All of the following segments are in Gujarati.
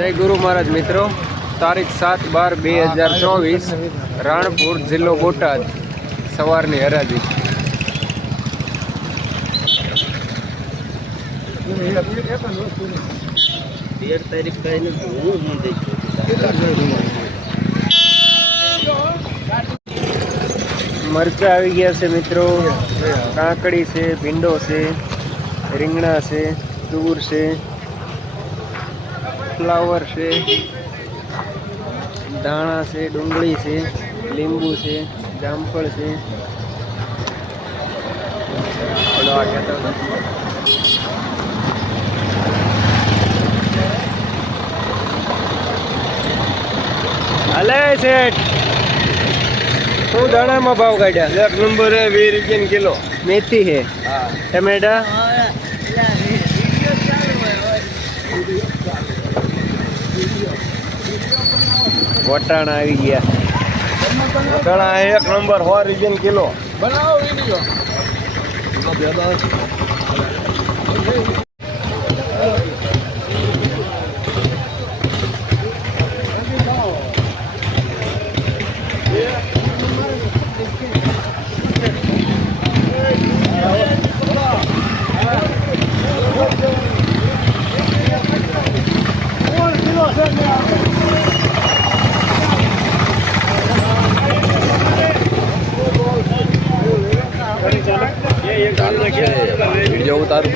જય ગુરુ મહારાજ મિત્રો. તારીખ સાત બાર બે હજાર ચોવીસ રાણપુર જિલ્લો બોટાદ. સવારની હરાજી. તેર તારીખ મરચા આવી ગયા છે મિત્રો. કાંકડી છે ભીંડો છે રીંગણા છે તુર છે. ફ્લાવર છે દાણા છે ડુંગળી છે લીંબુ છે જામફળ છે. કહેતો શેઠ. શું દાણામાં ભાવ કાઢ્યા? એક નંબર વી વીસ રૂપિયા કિલો. મેથી છે. ટમેટા? વટાણા આવી ગયા. વટાણા એક નંબર સો રૂપિયા કિલો. બનાવો વીડિયો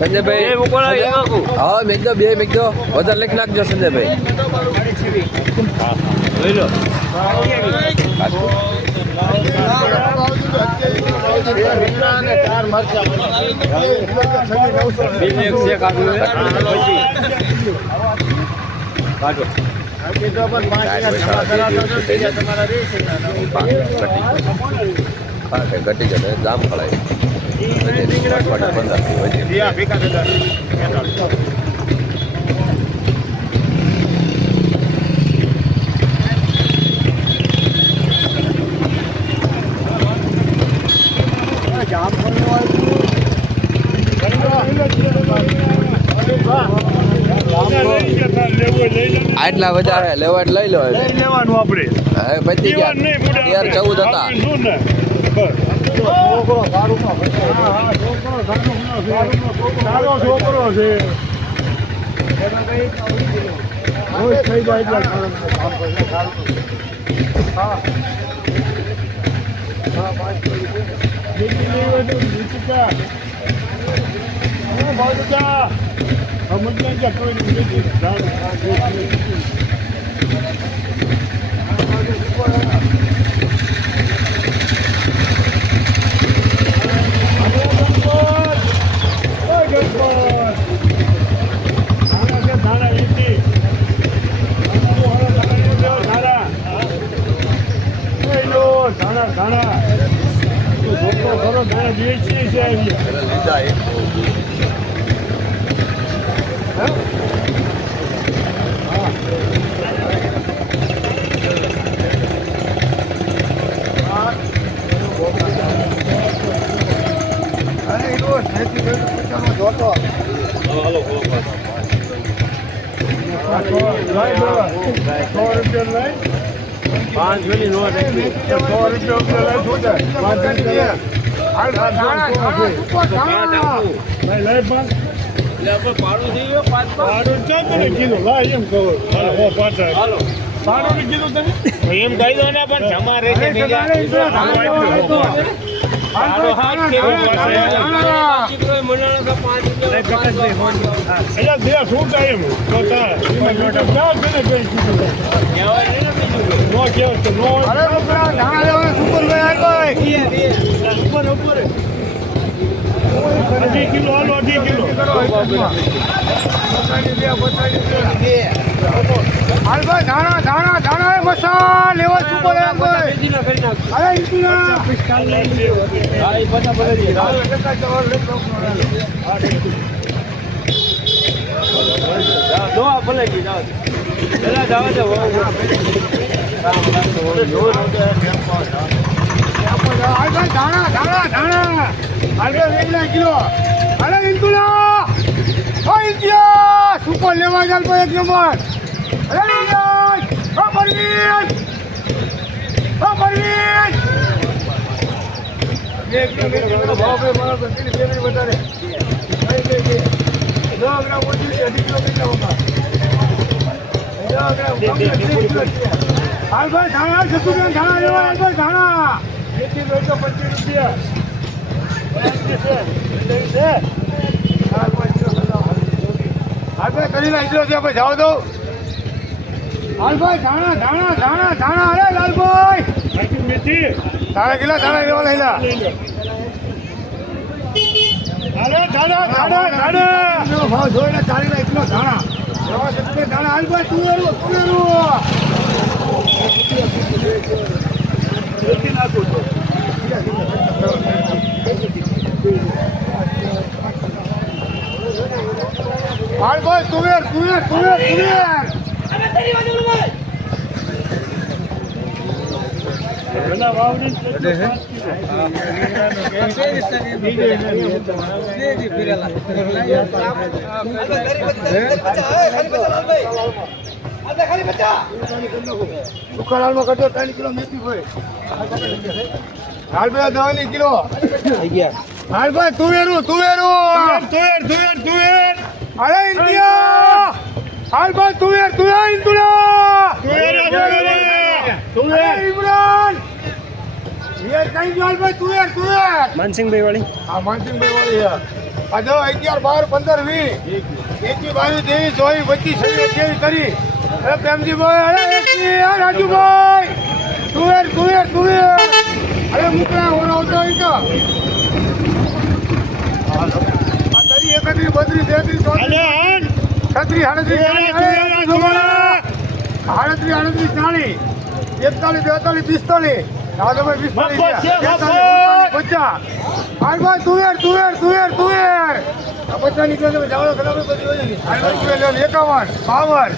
સંજયભાઈ. હા મેક દો બે મેક દો વધારે લખી નાખજો સંજયભાઈ. ઘટી જશે જામ ફળાય આટલા બધા હે લેવા લઈ લો. લેવાનું આપણે. પતી ગયા. તેર ચૌદ હતા. છોકરો છે થઈ જાય હા. હા, પાંચ રૂપિયા. બીજી નહીં હોય તો બીજી ચા. હા, ભાવ ચા. સમજ નહીં કે કોઈ નહીં બીજી. જાણ, જાણ, બીજી. પાંચ વેલી નો સો રૂપિયા લઈ શું થાય પાંચ રૂપિયા હાલ લઈ લઈ પાંચ પાડું ચા તને કીધું લાય એમ કહો. ને કીધું તમે? એમ કહી દો ને પણ જમા છે ઉપર ઉપર. અઢી કિલો હાલો અઢી કિલો. હાલભાઈ ધાણા ધાણા ધાણા એ મસા લેવા શું પડે એમ ભાઈ. અરે સુપર લેવા ચાલ ભાઈ એક નંબર હોતા હાલભાઈ ધાણા જસુભાઈ ધાણા લેવા હાલભાઈ ધાણા. એથી બેસો પચીસ રૂપિયા. હાલભાઈ કરી નાખજો ત્યાં પછી જાવ દઉં હાલભાઈ ધાણા ધાણા ધાણા ધાણા અરે લાલભાઈ. ધાણા કેટલા ધાણા લેવા લઈ લા. અરે ધાણા ધાણા ધાણા. ભાવ જોઈને ચાલીને કિલો ધાણા. હાલભાઈ જતું ધાણા. હાલભાઈ તુવેરું તુવેરું હાલભાઈ તુવેર તુવેર તુવેર તુવેર દુકાનમાં કરજો ત્રણ કિલો મેથી હોય હાલભાઈ દવાની કિલો હાલભાઈ તુવેરું તુવેરું તુવેર તુવેર તુવેર. અરે ઇન્ડિયા હાલભાઈ તુવેર તુવેર ઇન્દુલા તુવેર. ઇમરાન માનસિંહભાઈ વાળી. હા માનસિંહભાઈ વાળી આ જો અગિયાર બાર પંદર વીસ. એકી બાવીસ ત્રેવીસ ચોવીસ પચીસ છવ્વીસ કરી. અરે પ્રેમજીભાઈ અરે રાજુભાઈ. તુવેર તુવેર તુવેર. અરે મુકરા ઓનો આવતો હોય તો. તરી એકત્રીસ બત્રીસ તેત્રીસ ચોત્રીસ. છત્રીસ આડત્રીસ આડત્રીસ આડત્રીસ ચાલીસ. એકતાલીસ બેતાલીસ પિસ્તાલીસ. તમે પિસ્તાલીસ પચાસ. હાલભાઈ તુવેર તુવેર તુવેર તુવેર. પચાસ નીકળે તમે જાઓ ખરા બધી હોય ને હાલભાઈ તુવેર એકાવન બાવન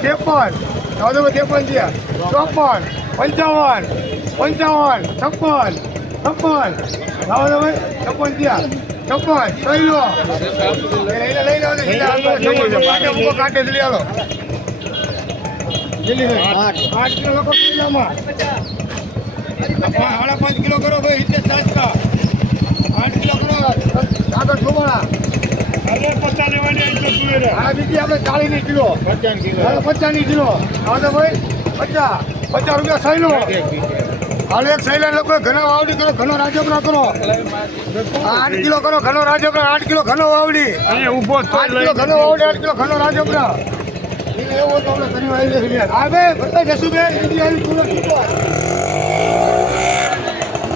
ત્રેપન. તમે ત્રેપન છે ચોપન. પંચાવન પંચાવન છપ્પન છપ્પન. જાઓ તમે છપ્પન થયા. છપ્પન લઈ લો. કાંટે લઈ આઠ. આઠ કિલો લોકો કિલોમાં સાડા પાંચ કિલો કરો ભાઈ રીતે સાચકા આઠ કિલો કરો. આગળ છોકરા હા બીજી આપણે ચાલીસ કિલો. પચાસની કિલો. હા તો ભાઈ. પચાસ પચાસ રૂપિયા સહેલો હાલ એક સહેલા લોકો ઘણો વાવડી કરો ઘણો રાજ્ય કરો. આઠ કિલો કરો ઘણો રાજપરા આઠ કિલો ઘણો વાવડી. આઠ કિલો ઘણો વાવડી આઠ કિલો ઘણો રાજપરા એવું તો આપણે કરી છે બે બધા જશું બે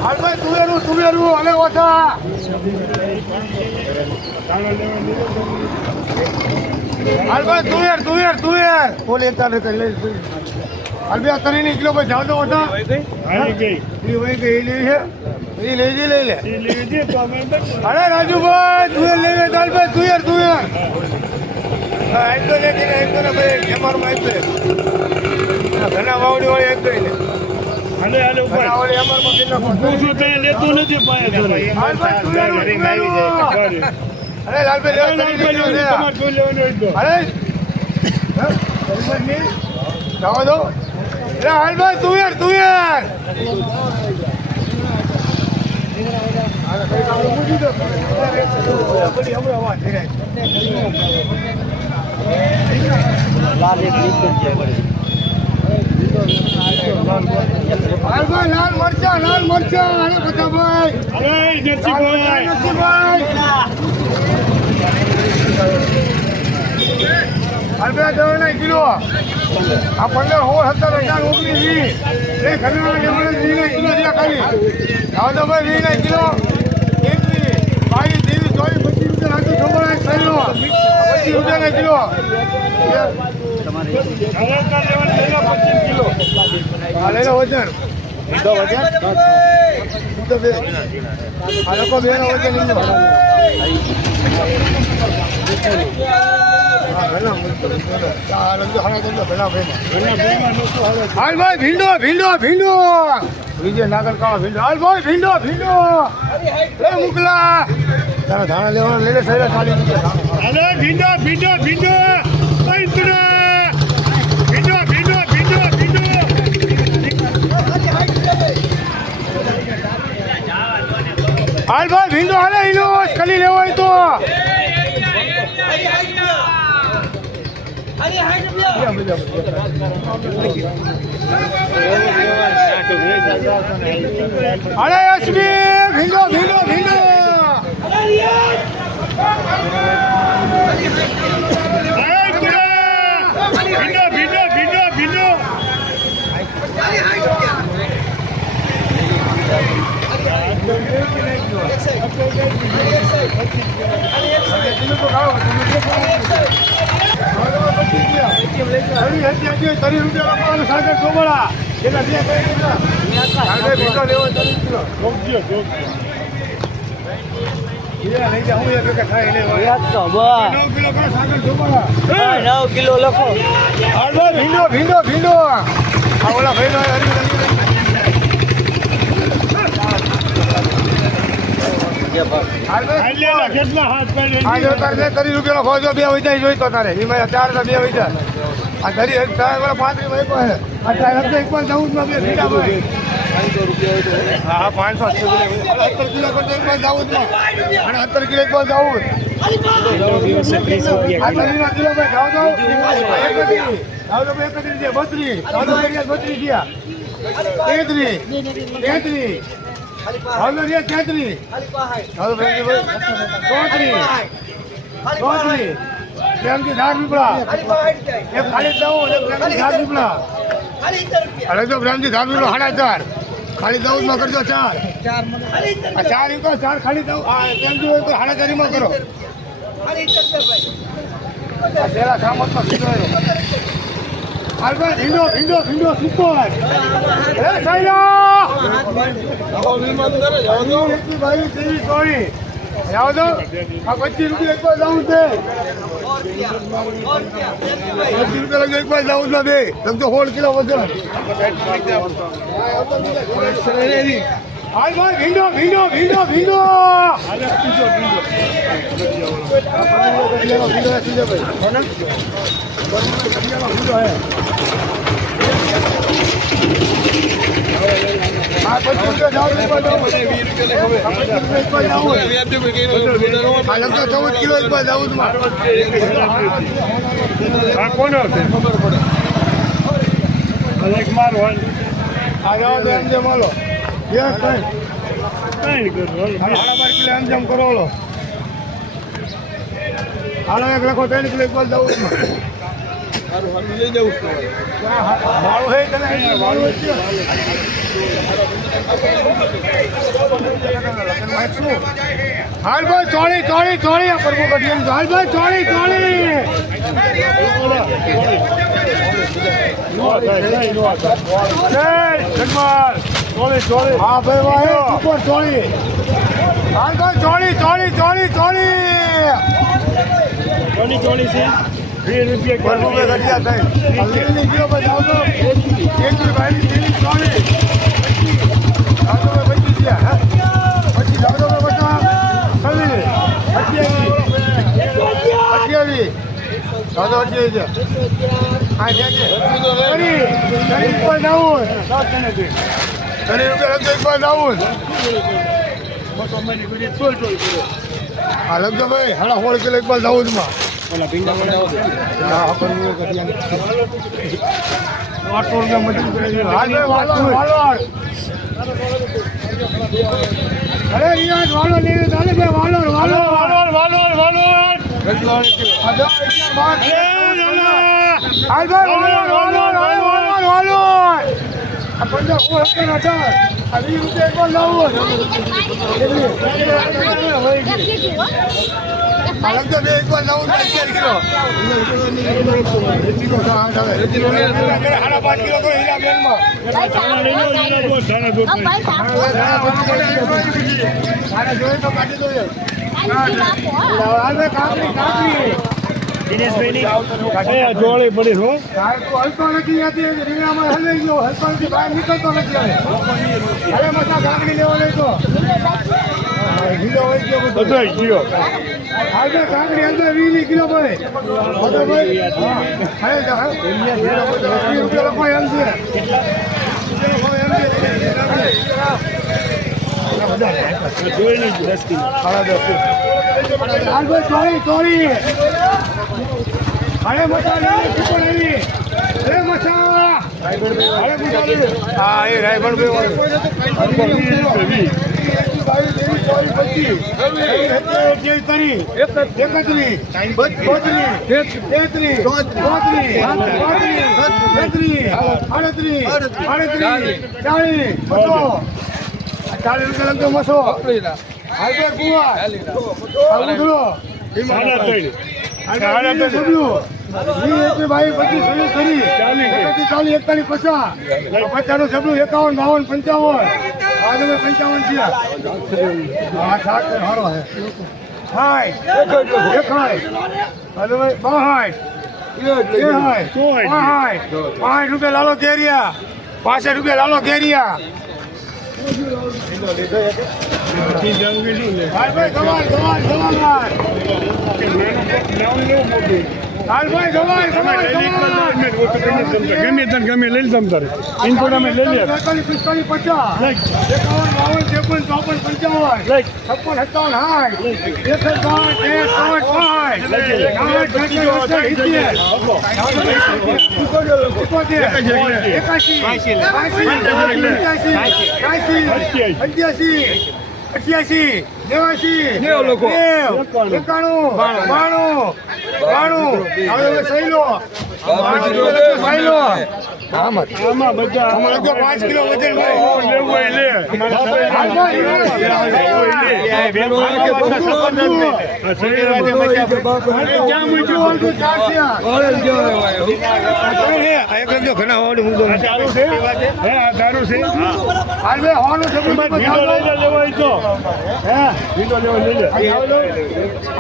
હાલભાઈ તુવેર તુવેરું તુવેરું અને ઓછા. હાલભાઈ તુવેર તુવેર તુવેર. બોલે તારે કરી લઈ હાલ બે તરી ની કિલો ભાઈ જાવ તો એ વહી ગઈ એ લઈ લે. એ લઈ જઈ લઈ લે. અરે રાજુભાઈ તું લઈ લે હાલ ભાઈ હા એક તો લે કે એક તો ને ભાઈ અમારું એક તો ઘણા વાવડી વાળી એક તો લે. કેટલા હાલ ભાઈ અરે લાલભાઈ લેવા તરી ની અરે જવા દો અરે હાલભાઈ તુવેર તુવેર લાલ મરચા લાલ મરચા અરે બધા ભાઈ નરસિંહભાઈ અલ્પા દવાના કિલો આ પંદર હોળ સત્તર હજાર ઓગણીસ વીસ એ ઘરના લેવાના વીના કિલો થયા ખાલી દાદાભાઈ વીના કિલો એકવીસ બાવીસ ત્રેવીસ ચોવીસ પચીસ રૂપિયા નાખી ખબર સહીનો પચીસ રૂપિયા કિલો. હા વજન. આ લોકો બે વજન હાલ ભાઈ, ભીંડો ભીંડો ભીંડો. વિજય નાગર કાળો ભીંડો. હાલ ભાઈ, ભીંડો ભીંડો. એ હાલો, ભીંડો ભીંડો ભીંડો. પૈતરો ભીંડો ભીંડો ભીંડો હાલ ભાઈ, ભીંડો હાલે કલી લેવો તો. અરે યશવી ભીંડો ભીંડો ભીંડો પૈતરો ભીંડો ભીંડો ભીંડો ભીંડો ત્રીસ રૂપિયા આપવાનું સાગર ચોબળા કેટલા બે કઈ કેટલા સાગર ભીંડો લેવો હોય ત્રીસ કિલો જોગજો જોગજો હીરા લઈ જા હું એક એક ખાઈ લેવા તો બસ નવ કિલો કરો લખો ભીંડો ભીંડો ભીંડો ઓલા ભાઈ કેટલા હાથ ત્રીસ રૂપિયાનો ખોજો બે વૈજા જોઈ તો તારે. એમાં ચાર બે વૈજા આ તારે પેલા પાંત્રીસ એક હોય આ એક પણ ચૌદમાં બે ભીડા ભાઈ. હા હા, પાંચસો સત્તર કિલો કરતો એક પણ જાવું જ નહીં. અને સત્તર કિલો એક પણ જાવું આ તરીના કિલો ભાઈ થી ધાર પીપળા એક ખાલી દઉં એક પ્રેમથી ધાર પીપળા અરે તો પ્રેમથી ધાર પીપળા સાડા ચાર. ખાલી દઉં માં કરજો ચાર. આ ચાર એક ચાર ખાલી દઉં. આ પ્રેમથી હોય તો સાડા કરો. પેલા સીધો આવ્યો. હાલ ભાઈ હે પચીસ રૂપિયા એક વાર જાઉં છે. પચીસ રૂપિયા એક વાર જાઉં છે બે તમે તો સોળ કિલો વજન હાલ ભાઈ, ભીંડો ભીંડો ભીંડો ભીંડો. હા પચીસ ચૌદ કિલો વાર જાઉં છું આ જેમ હાલો યસ ભાઈ હાડા કિલો એમ જેમ કરો હાલો એક લખો ત્રણ કિલો એક વાર જાઉં છું મારું હે તને અહીં મારું જ છે. હાલ ભાઈ ચોળી ચોળી ચોળી. પ્રભુ કઢિયાનું હાલ ભાઈ ચોળી ચોળી. હા ભાઈ ભાઈ ઉપર ચોળી? હાલ ભાઈ ચોળી ચોળી ચોળી ચોળી. ચોળી, ચોળી છે. વીસ રૂપિયા? પછી ભાઈ બધા અઠ્યાવીસ. અઠ્યાવીસ. અઠ્યાવીસ હા છે ઉપર રૂપિયા કર્યો. હા લગતો ભાઈ હાડા હોળ કિલો એક બાર જાવું જ માં ઓલા ભીંડા વડા લેવી તો હાલે ભાઈ વાલોર વાલોર વાલોર, વાલોર, વાલોર. આ દસ અગિયાર બાર એ લાલા. હાલ ભાઈ વાલોર વાલોર હાલ વાલોર વાલોર આ પંદર સોળ સત્તર અઢાર આ વીસ રૂપિયા એક વાર લાવો That's good. આ લગતો બે એક વાર નવું આ જોડે પડી હો હલતો નથી રીંગણામાં હલવાઈ ગયો હલતો નથી બહાર નીકળતો નથી તો બધો ગયો આજે કાકડી અંદર વીસ વીસ કિલો પડે બધો ભાઈ હા લખો એમ છે હા એ રાયગઢ ભાઈ ચાલીસ રૂપિયા મસો હાલ કુવા ચાલીસ એકતાલીસ પચાસ પચાસનું સભ્યું એકાવન બાવન પંચાવન આ તમે પંચાવન થયા હા સાત સારો હે હાય. એકાય હવે ભાઈ, બાહાય. પાંચ રૂપિયા લાલો કેરિયા. પાસઠ રૂપિયા લાલો કેરિયા. ભાઈ ગવાય ગવાય હાલ ભાઈ ગમે તને ગમે લઈ તમ તારે. ઇનપુટ અમે લઈ લે. પિસ્તાલીસ, પચાસ. એકાવન, બાવન, ત્રેપન, ચોપન, પંચાવન. છપ્પન, સત્તાવન, છ્યાસી, અઠ્યાસી, અઠ્યાસી, નેવાસી, નેવ, એકાણું, બાણું, બાણું. હવે સહેલો. પાંચ કિલો વજન હોય. લેવું હોય લે આ શરીર ક્યાં મૂક્યું? આ ચાલુ છે હે આ છે હાલ બે હોવાનું છે બધું ભીંડો લઈ લે લેવો હોય તો હે ભીંડો લેવો લઈ લે.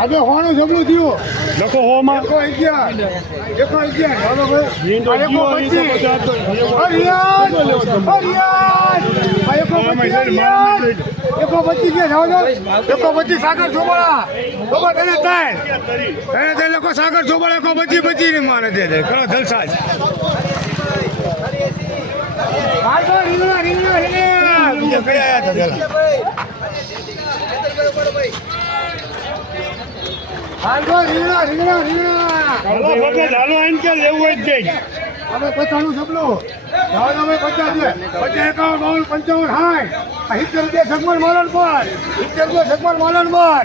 આજે હોવાનું જબલું થયું. લખો હો માં એકો અગિયાર. એકો અગિયાર. હાલો ભાઈ. ભીંડો એકો પચીસ. હરિયાણ! હરિયાણ! એકો પચીસ હરિયાણ! એકો પચીસ છે જાઓ જાઓ. એકો પચીસ સાગર ચોબડા બાબા તને ત્રણ એને તે લોકો સાગર ચોબડા એકો પચીસ પચીસ ને મારે દે દે. કરો જલસા જ. હાલ તો રીંગણા રીંગણા રીંગણા. બીજા કયા આયા હતા હાલ રીંગણા રીંગણા રીંગણા. હાલો ભગત હાલો આઈને કે લેવું હોય જઈ અમે પચાસનું સપનું જાઓ તમે પચાસ છે પચાસ એકાવન બાવન પંચાવન સાઠ આ સિત્તેર રૂપિયા સગમણ માલણ પર. સિત્તેર રૂપિયા સગમણ માલણ પર.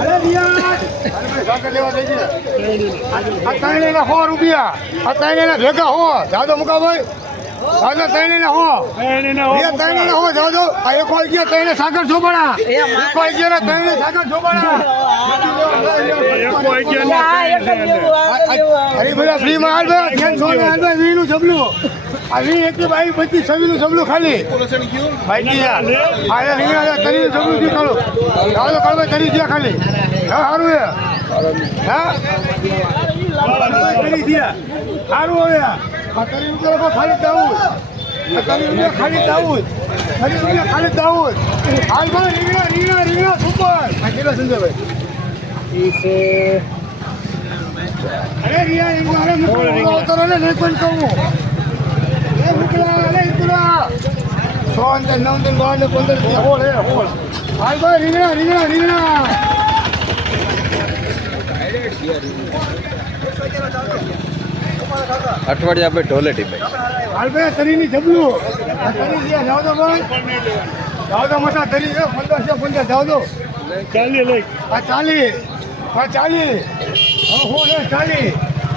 અરે! ભાઈ. આ ત્રણ એના સો રૂપિયા. આ ત્રણ એના ભેગા હો. જાદો મુકાભાઈ. જાદો ત્રણ ને હો. ત્રણે ને હો એ ત્રણ ને હો જાદો આ એક વાગ્યા ગયા ત્રણે સાકર ચોપડા એક વાગ્યા ગયા ત્રણે છે અંદર. અરે બધા ફ્રીમાં હાલ ભાઈ છો ને હાલ ભાઈ વીનું જબલું. આ એક ભાઈ પચીસ છવ્વીસનું જબલું ખાલી. ભાઈ યાર આ રીંગણા તરી જબલું થી ખાલું. ચાલો કાળભાઈ તરી દે ખાલી. હા સારું હે? હા તરી દે સારું હવે ખાલી દાઉદ ખાલી દાઉદ ખાલી ખાલી દાઉદ હાલ ભાઈ રીંગણા રીંગણા રીંગણા સુપર. કેટલા સંજયભાઈ અરે રિયા એમ અરે મુકલા ઉતરો ને નહીં પણ કહું. એ મુકલા અરે ઇતરા સો અંદર નવ અંદર બાર ને પંદર હોળ હે હોળ. હાલ ભાઈ રીંગણા રીંગણા રીંગણા. અઠવાડિયા આપણે ઢોલેટી ભાઈ હાલ તરીની જબલું. તરી ગયા જાવ તો ભાઈ. જાવ તો મસા તરી છે પંદર છે પંદર જાવ તો ચાલી લઈ. આ ચાલી આ ચાલી હવે હું ને ચાલી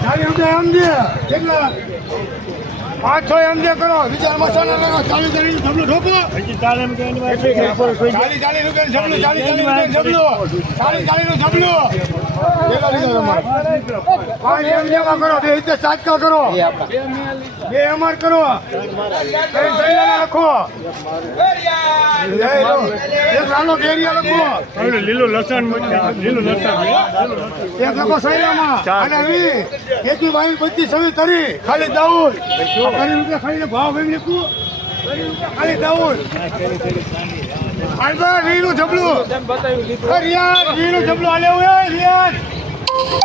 ચાલી રૂપિયા આમ દે. કેટલા? પાંચ છ એમ જે કરો. વિચાર મસાલા લગાવો એમ કહેવાની વાત છે. ચાલીસ ચાલીસ રૂપિયા ચાલીસ ચાલીસ રૂપિયા ચાલીસ ચાલીસનું ઢબલું એમ કરો બે રીતે સાચકા કરો બે અમાર કરો રાખો લખો એક લાલો કેરિયા લખો લીલું લસણ લીલું લસણ એક લખો સૈયામાં અને વી એકી બાવીસ પચીસ છવ્વીસ તરી ખાલી દાઉદ કરી ખાલી ભાવ ભાઈ લીધું ખાલી દાઉડ આલબા વીનું જબલું. રિયાદ વીનું જબલું આલે હોય રિયાદ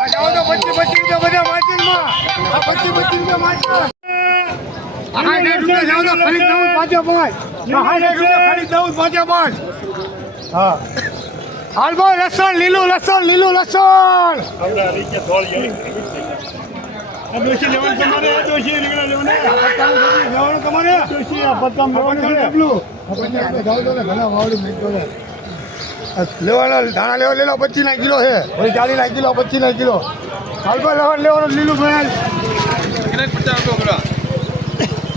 આ જાઓ તો પચીસ પચીસ રૂપિયા બધા માર્કેટમાં આ પચીસ પચીસ રૂપિયા માર્કેટ હા સાઠ રૂપિયા જાઓ તો ખાલી દાઉડ પાંચે પાંચ. હા સાઠ રૂપિયા ખાલી દાઉડ પાંચે પાંચ. હા. હાલબા લસણ, લીલું લસણ લીલું લસણ આપણા રીતે ધોળ જેવી. આ ડોશી લેવાનું તમારે ડોશી રીંગણા લેવાના. તમારે ડોશી આ પતંગ લેવાનું છે. લેવાના ધાણા લેવા લેલો પચીસ ના કિલો છે. પછી ચાલીસ ના કિલો પચીસ ના કિલો હાલભાઈ લેવાનું લેવાનું લીલું ભાઈ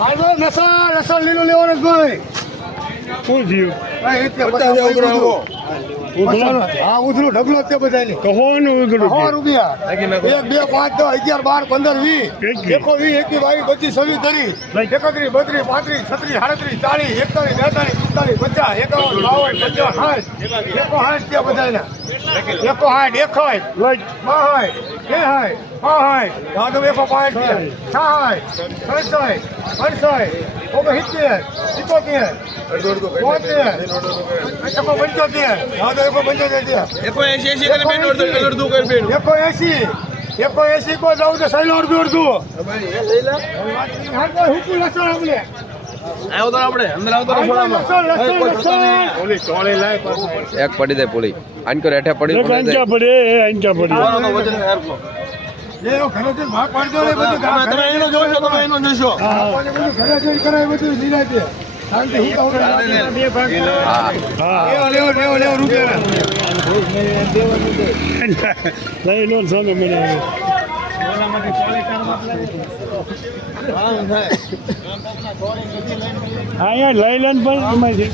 હાલભાઈ નસા નસા લીલું લેવાનું ભાઈ શું થયું? ભાઈ, એ પચાસ. હા ઉધરું ઢગલો જ તે બધાને સો રૂપિયા. એક બે પાંચ દસ અગિયાર બાર પંદર વીસ. એકો. વીસ એકવી બાવીસ પચીસ છવ્વીસ ત્રીસ. એકત્રીસ બત્રીસ પાંત્રીસ છત્રીસ સાડત્રીસ ચાલીસ એકતાલીસ બેતાલીસ પિસ્તાલીસ પચાસ એકાવન બાવન પંચાવન સાઠ. એકો સાઠ તે બધાના એકો સાઠ બે Right. બાહાઠ તેહાઠ બાહાઠ હા તો એકો પાંચ ત્યાં છાઠ સડસઠ અડસઠ ઓગણસિત્તેર સિત્તોતેર બોતેર એકો પંચોતેર. હા તો એકો પંચોતેર ત્યાં એકો એસી એકો એસી કો જાઉં તો સહેલો અડધું અડધું. હુકું લસણ આપણે લસણ લસણ લસણ એક પડી દે પુલી આનકો રેઠે પડી એક આંચા પડે એ આંચા પડે. લેવો ઘરેથી ભાગ પાડજો ને બધું ગામ ઘરે હા. આપણને બધું ઘરે જઈને કરાય બધું નિરાંતે. શાંતિ હું કહું છું, બે ભાગ કરો. હા. હા. લેવો લેવો લેવો લેવો રૂપિયા. લઈ લો છો ને મને. યાર લઈ લે ને પણ એમાંથી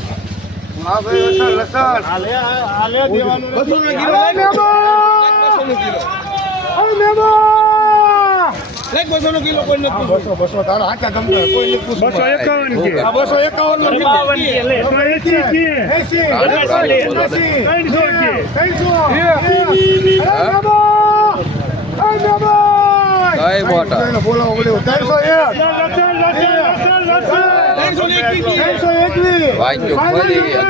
બસો એકાવન ત્રણસો કઈ મોટા? વાંચ્યો ખોલી ગયા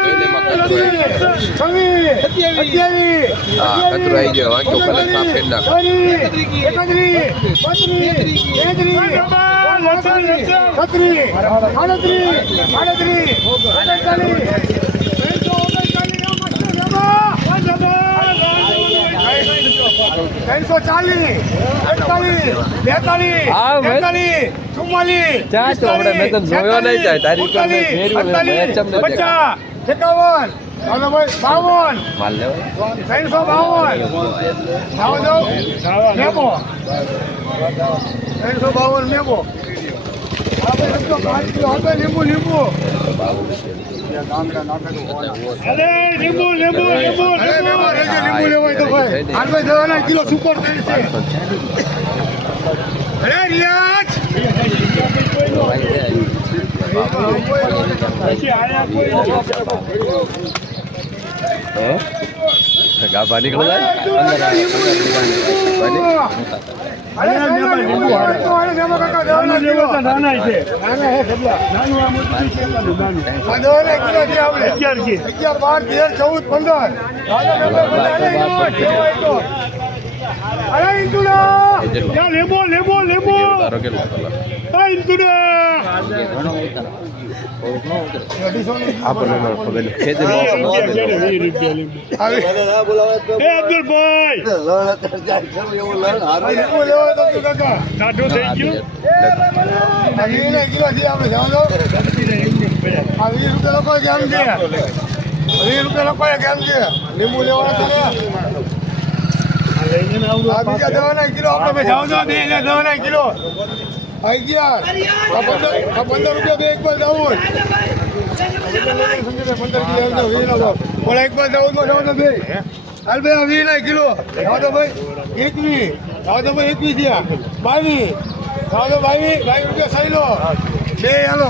કચરો આવી ગયો. વાંચ્યો કલર સાફ કરી નાખો છત્રીસ આડત્રીસ આડત્રીસ ઓગણચાલીસ ઓગણચાલીસ ત્રણસો ચાલીસ અડતાલીસ બેતાલીસ તેતાલીસ ચુમ્માલીસ છો? હમણાં મેં તને જોયો નહીં જાય. તારી ઉપર મેં પચાસ એકાવન બાવન ત્રણસો બાવન જાઓ ત્રણસો બાવન આપણે લીંબુ લીંબુ અરે લીંબુ લીંબુ લીંબુ અરે મેમો રેજે લીંબુ લેવાય તો ભાઈ આપણે દવાના કિલો સુપર ત્રણ છે અરે રિયાજ પછી આયા કોઈ હે ગાભા નીકળી અંદર અગિયાર બાર તેર ચૌદ પંદર. અરે ઇન્દુડા લેબો લેબો લેબો ઇન્દુડા આપણને ન ખબર. કિલો આપણે જાઓ છો? બે દવાના કિલો. અગિયાર. આ પંદર રૂપિયા બે એક નો ભાવ પણ એક દાઉદમાં જાવ તો બે હાલ ભાઈ વીસ ના કિલો. જાવ તો ભાઈ, એકવીસ. જાવ તો ભાઈ, એકવીસ થયા. બાવીસ. જાવ તો બાવીસ. બાવીસ રૂપિયા સહી લો બે હાલો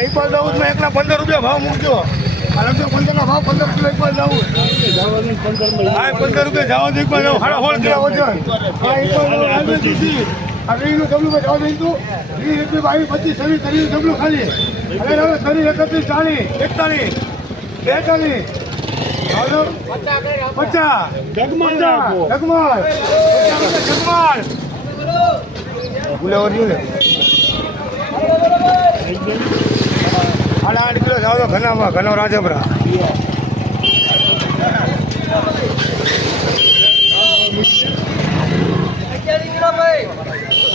એક દાઉદમાં એકના પંદર રૂપિયા ભાવ મૂકજો. પંદર ના ભાવ પંદર કિલો એક બાર દાઉદ હા પંદર રૂપિયા જાવ દે એક બાર જાવ સાડા હોળ કિલો વજન. આ ડબલું ભાઈ જાવ દઈશું વીસ એકવીસ બાવીસ પચીસ છવ્વીસ ત્રીસ ડબલું ખાલી. હવે હવે ત્રીસ એકત્રીસ ચાલીસ એકતાલીસ બેતાલીસ. હાલો. પચાસ. જગમાં જગમાલ. જગમાલ જગમાલ ગુલાવર ને. સાડા આઠ કિલો જાવ તો ઘનામાં ઘનો રાજપરા હાલ ભાઈ જામપુર જામપુર એટલે તારે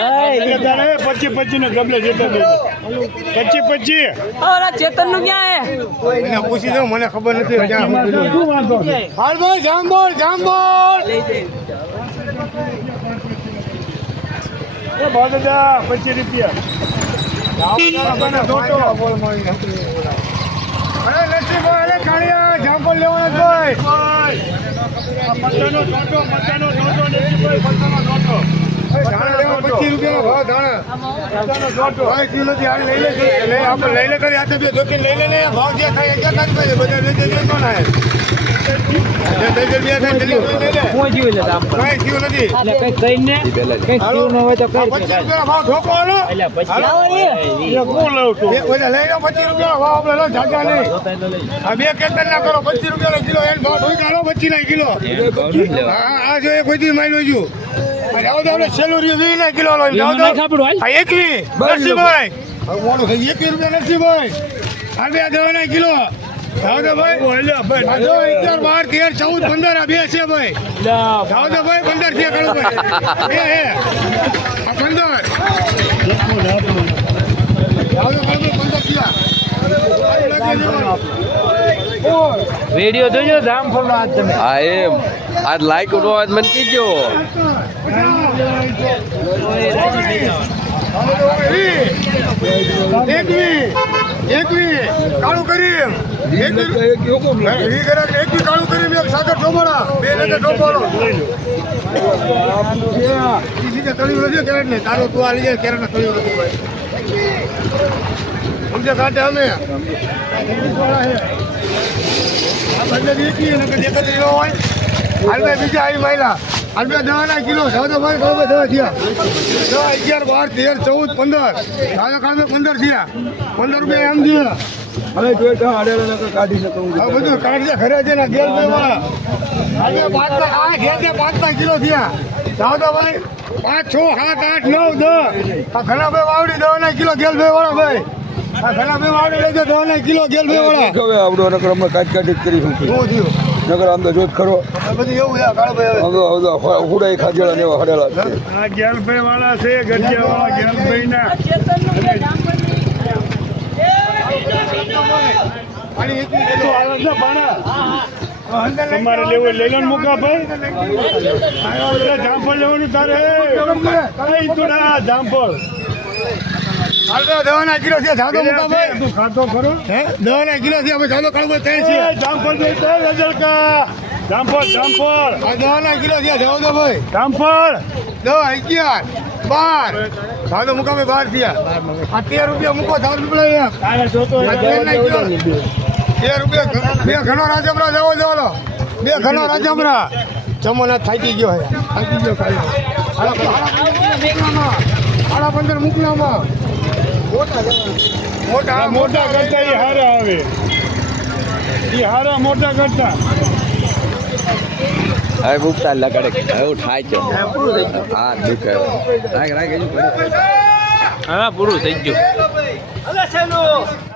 પચી પચી ને ગબલે જેટલા પચી પચી. ચેતનનું ક્યાં હે? પૂછી દઉં મને ખબર નથી હાલ ભાઈ જામબોલ જામબોલ એ ભાવ દાદા પચીસ રૂપિયા. બોલ નરસિંહભાઈ, પચીસ રૂપિયાનો ભાવ ધાણા. લઈ લે કરી હાથે બે ધોકી લઈ લે ભાવ જે થાય? બધા લઈ જઈએ કોણ આય? બે કેતન ના કરો પચીસ રૂપિયાનો કિલો એને ભાવ પચીસ ના કિલો આ જો કોઈ દી માન્યું છું. કિલો એકવી નરસિંહભાઈ એકવી રૂપિયા નરસિંહભાઈ આ બે દવા કિલો બાર તેર ચૌદ પંદર. આ બે છે ભાઈ. જાઓ ભાઈ પંદર છે ભાઈ. પંદર. વીડિયો જોજો ધામ ફોડો આજ તમે. હા એમ. આજ લાઈક નો આજ મને કીજો. કાળું કરીમ કરાક કાળું કરીમ એક સાગર ઢોબળા. બે નગર ઢોબળો. ઈસી કે તળિયું નથી કેરેટ ને. તારો તું આ લઈ કેરેટ ને તળિયું નથી ભાઈ. સમજે કાંટે અમે. આ બંને દેખી ન હોય. હાલ ભાઈ બીજા આવી માયલા. હાલ બે દવાના કિલો સાદો ભાઈ કાળો દવા થયા. દવા અગિયાર બાર તેર ચૌદ પંદર. સાદો કાળો પંદર થયા. પંદર રૂપિયા એમ થયા. હવે જોઈ તો કાઢી શકો આ બધું કાઢજે ખરે છે ને ગેર બે વાળા આજે પાંચ આ ગેર છે પાંચ ના કિલો થયા. જાઓ ભાઈ પાંચ છ સાત આઠ નવ દસ. આ ઘણા ભાઈ વાવડી દવા કિલો ગેલ બે વાળા ભાઈ. આ ઘણા ભાઈ વાવડી લેજો દવા ના કિલો ગેલ બે વાળા હવે આવડો નકર અમે કાઢ કાઢી જ કરી શું નકર આમ તો જોત ખરો. બધું એવું છે કાળો ભાઈ આમ તો આમ તો હુડાઈ ખાજેલા ને એવા હડેલા છે. આ ગેલભાઈ વાળા છે ગઢિયા વાળા ગેલભાઈ ના આની એકવી તો લેજો. આવે છે ભાણા અંદર લઈ તમારે લેવું લઈ લો મુકા ભાઈ જામફળ લેવાનું તારે. જામફળ. હાલ તો દવાના કિલો છે જાદો મુકા ભાઈ તું ખાતો ખરો? હે? દવાના કિલો છે આપણે જાદો કાળો ભાઈ છે. જામફળ દે જામફળ જામફળ. આ દવાના કિલો છે જવા દો ભાઈ. જામફળ. દો અગિયાર. બાર. જાદો મુકામે બાર થયા. તેર રૂપિયા મૂકો સાત રૂપિયા તારે રૂપિયા બે ઘણો રાજમરા જવો જવાનો. બે ઘણો રાજમરા. જમોના થાકી ગયો હે. થાકી ગયો હાડા પંદર મોકલામાં મોટા મોટા કરતા એ હારા આવે એ હારા મોટા કરતા હવે ભૂખતા લગાડે. એવું થાય છે. હા દુખે રાખ રાખ હજુ હા પૂરું થઈ ગયું.